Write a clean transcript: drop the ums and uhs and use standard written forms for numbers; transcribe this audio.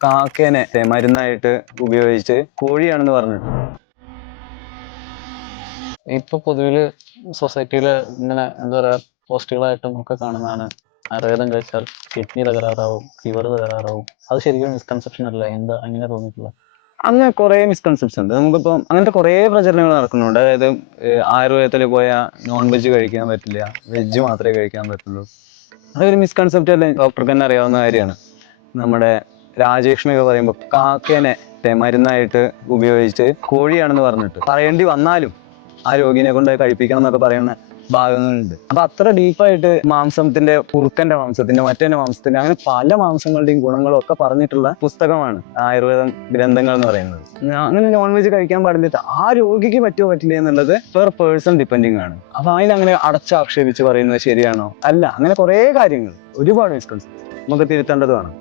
കാക്കേനെ മരുന്നായിട്ട് ഉപയോഗിച്ച് കോഴിയാണെന്ന് പറഞ്ഞിട്ട്. ഇപ്പൊ പൊതുവില് സൊസൈറ്റിയില് ഇങ്ങനെ എന്താ പറയാ പോസ്റ്റുകളായിട്ടും ഒക്കെ കാണുന്നതാണ് ആയുർവേദം കഴിച്ചാൽ കിഡ്നി തകരാറാവും, ലിവർ തകരാറാവും. അത് ശരിക്കും മിസ്കൺസെപ്ഷൻ അല്ല? എന്താ അങ്ങനെ തോന്നിയിട്ടുള്ള? അങ്ങനെ കുറെ മിസ്കൺസെപ്ഷൻ ഉണ്ട്. നമുക്കിപ്പം അങ്ങനത്തെ കുറെ പ്രചരണങ്ങൾ നടക്കുന്നുണ്ട്. അതായത് ആയുർവേദത്തിൽ പോയാൽ നോൺ വെജ് കഴിക്കാൻ പറ്റില്ല, വെജ് മാത്രമേ കഴിക്കാൻ പറ്റുള്ളൂ. അതൊരു മിസ്കൺസെപ്റ്റ് അല്ലേ? ഡോക്ടർക്ക് തന്നെ അറിയാവുന്ന കാര്യമാണ്. നമ്മുടെ രാജലക്ഷ്മിയൊക്കെ പറയുമ്പോൾ കാക്കേനെ മരുന്നായിട്ട് ഉപയോഗിച്ച് കോഴിയാണെന്ന് പറഞ്ഞിട്ട് പറയേണ്ടി വന്നാലും ആ രോഗിനെ കൊണ്ട് കഴിപ്പിക്കണം എന്നൊക്കെ പറയുന്ന ഭാഗങ്ങളുണ്ട്. അപ്പൊ അത്ര ഡീപ്പായിട്ട് മാംസത്തിന്റെ, കുറുക്കന്റെ മാംസത്തിന്റെ, മറ്റേ മാംസത്തിന്റെ, അങ്ങനെ പല മാംസങ്ങളുടെയും ഗുണങ്ങളും ഒക്കെ പറഞ്ഞിട്ടുള്ള പുസ്തകമാണ് ആയുർവേദം ഗ്രന്ഥങ്ങൾ എന്ന് പറയുന്നത്. അങ്ങനെ നോൺ വെജ് കഴിക്കാൻ പാടില്ല, ആ രോഗിക്ക് പറ്റുമോ പറ്റില്ല എന്നുള്ളത് പെർ പേഴ്സൺ ഡിപ്പെൻഡിങ് ആണ്. അപ്പൊ അതിനങ്ങനെ അടച്ചാക്ഷേപിച്ച് പറയുന്നത് ശരിയാണോ? അല്ല. അങ്ങനെ കുറെ കാര്യങ്ങൾ, ഒരുപാട് മിസ്കൺസെപ്ഷൻ നമുക്ക് തിരുത്തേണ്ടതുമാണ്.